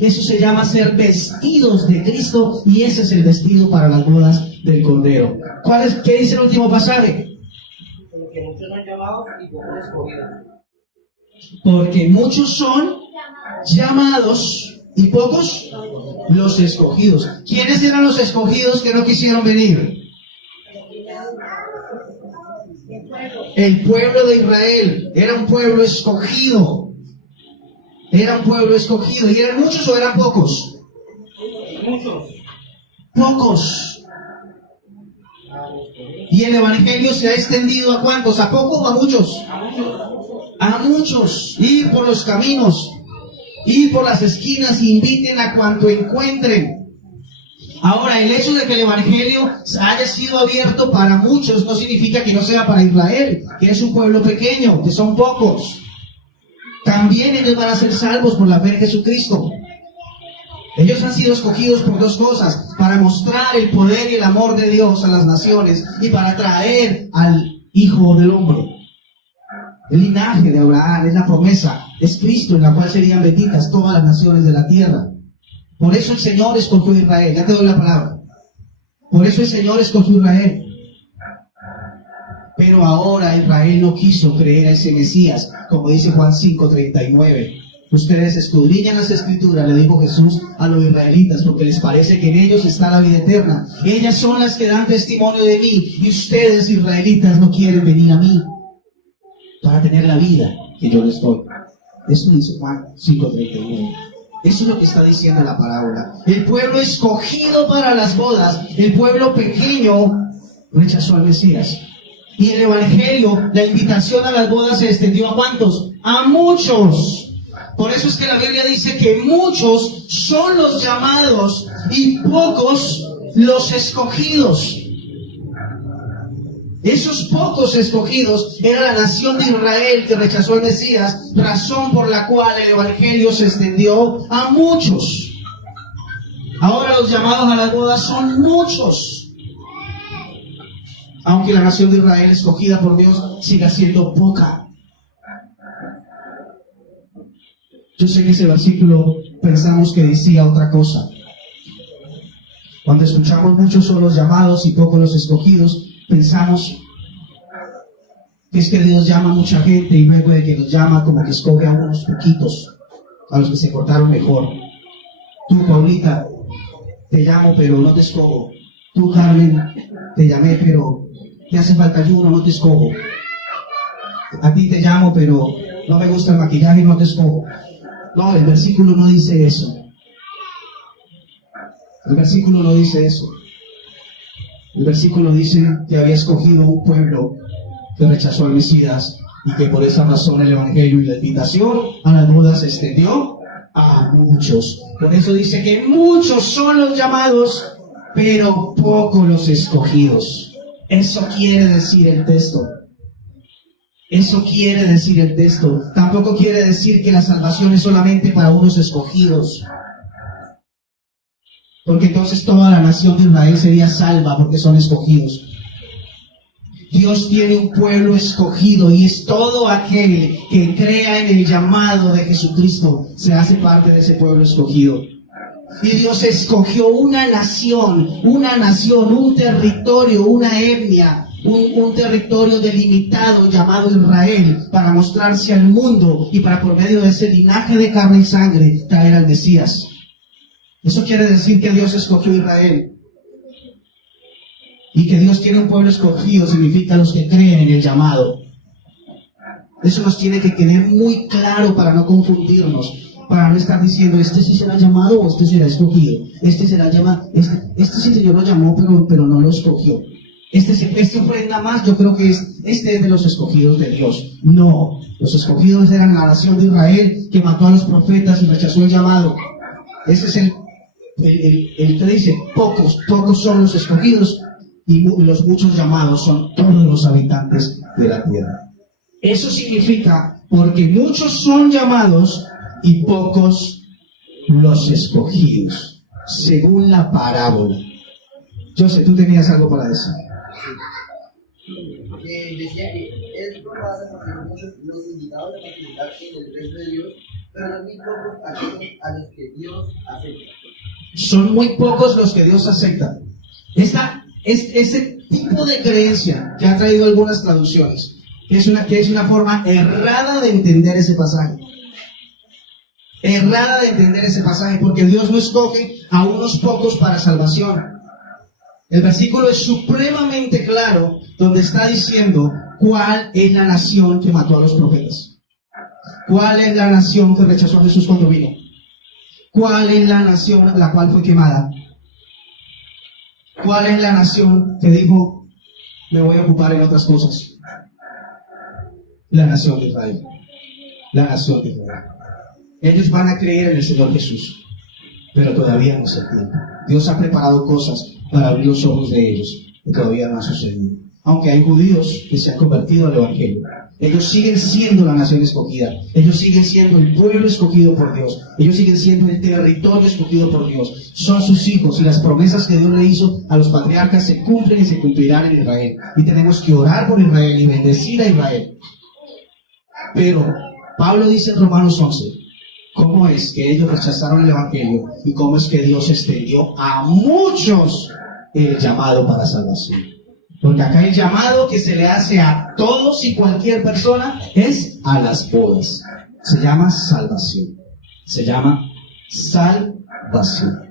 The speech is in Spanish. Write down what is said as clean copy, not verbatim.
Eso se llama ser vestidos de Cristo, y ese es el vestido para las bodas del Cordero. ¿Qué dice el último pasaje? Porque muchos son llamados y pocos escogidos. Porque muchos son llamados y pocos los escogidos. ¿Quiénes eran los escogidos que no quisieron venir? El pueblo de Israel. Era un pueblo escogido. Era un pueblo escogido. ¿Y eran muchos o eran pocos? Muchos. Pocos. ¿Y el evangelio se ha extendido a cuántos? ¿A pocos o a muchos? A muchos. A muchos. Ir por los caminos, ir por las esquinas, inviten a cuanto encuentren. Ahora, el hecho de que el evangelio haya sido abierto para muchos no significa que no sea para Israel, que es un pueblo pequeño, que son pocos. También ellos van a ser salvos por la fe en Jesucristo. Ellos han sido escogidos por dos cosas: para mostrar el poder y el amor de Dios a las naciones, y para traer al Hijo del Hombre. El linaje de Abraham es la promesa, es Cristo, en la cual serían benditas todas las naciones de la tierra. Por eso el Señor escogió a Israel. Ya te doy la palabra. Por eso el Señor escogió a Israel. Pero ahora Israel no quiso creer a ese Mesías, como dice Juan 5:39. Ustedes escudriñan las Escrituras, le dijo Jesús a los israelitas, porque les parece que en ellos está la vida eterna. Ellas son las que dan testimonio de mí, y ustedes, israelitas, no quieren venir a mí para tener la vida que yo les doy. Eso dice Juan 5:39. Eso es lo que está diciendo la parábola. El pueblo escogido para las bodas, el pueblo pequeño, rechazó al Mesías. Y el evangelio, la invitación a las bodas, se extendió ¿a cuántos? A muchos. Por eso es que la Biblia dice que muchos son los llamados y pocos los escogidos. Esos pocos escogidos era la nación de Israel que rechazó al Mesías, razón por la cual el evangelio se extendió a muchos. Ahora los llamados a las bodas son muchos, aunque la nación de Israel escogida por Dios siga siendo poca. Yo sé que ese versículo pensamos que decía otra cosa. Cuando escuchamos muchos son los llamados y pocos los escogidos, pensamos que es que Dios llama a mucha gente y luego de que los llama como que escoge a unos poquitos, a los que se portaron mejor. Tú, Paulita, te llamo pero no te escojo. Tú, Carmen, te llamé pero te hace falta ayuno, no te escojo. A ti te llamo pero no me gusta el maquillaje, no te escojo. No, el versículo no dice eso. El versículo no dice eso. El versículo dice que había escogido un pueblo que rechazó al Mesías, y que por esa razón el evangelio y la invitación a las bodas se extendió a muchos. Por eso dice que muchos son los llamados, pero pocos los escogidos. Eso quiere decir el texto. Eso quiere decir el texto. Tampoco quiere decir que la salvación es solamente para unos escogidos, porque entonces toda la nación de Israel sería salva porque son escogidos. Dios tiene un pueblo escogido, y es todo aquel que crea en el llamado de Jesucristo se hace parte de ese pueblo escogido. Y Dios escogió una nación, un territorio, una etnia, un territorio delimitado llamado Israel, para mostrarse al mundo y para, por medio de ese linaje de carne y sangre, traer al Mesías. Eso quiere decir que Dios escogió a Israel. Y que Dios tiene un pueblo escogido significa los que creen en el llamado. Eso nos tiene que quedar muy claro para no confundirnos, para no estar diciendo, este sí será llamado o este será escogido. Este será llamado, este sí el Señor lo llamó, pero no lo escogió. Este ofrenda más, yo creo que este es de los escogidos de Dios. No, los escogidos eran la nación de Israel que mató a los profetas y rechazó el llamado. Ese es el que dice, pocos son los escogidos, y los muchos llamados son todos los habitantes de la tierra. Eso significa, porque muchos son llamados y pocos los escogidos, según la parábola. José, tú tenías algo para decir. Decía que es probable porque muchos los invitados a participar en el reino de Dios Pero son muy pocos aquellos a los que Dios acepta. Son muy pocos los que Dios acepta. Ese tipo de creencia que ha traído algunas traducciones, que es una forma errada de entender ese pasaje. Errada de entender ese pasaje, porque Dios no escoge a unos pocos para salvación. El versículo es supremamente claro, donde está diciendo cuál es la nación que mató a los profetas. ¿Cuál es la nación que rechazó a Jesús cuando vino? ¿Cuál es la nación la cual fue quemada? ¿Cuál es la nación que dijo, me voy a ocupar en otras cosas? La nación de Israel. La nación de Israel. Ellos van a creer en el Señor Jesús, pero todavía no es el tiempo. Dios ha preparado cosas para abrir los ojos de ellos, y todavía no ha sucedido. Aunque hay judíos que se han convertido al Evangelio, ellos siguen siendo la nación escogida, ellos siguen siendo el pueblo escogido por Dios, ellos siguen siendo el territorio escogido por Dios, son sus hijos, y las promesas que Dios le hizo a los patriarcas se cumplen y se cumplirán en Israel, y tenemos que orar por Israel y bendecir a Israel. Pero Pablo dice en Romanos 11, cómo es que ellos rechazaron el Evangelio y cómo es que Dios extendió a muchos el llamado para salvación. Porque acá el llamado que se le hace a todos y cualquier persona es a las bodas. Se llama salvación. Se llama salvación.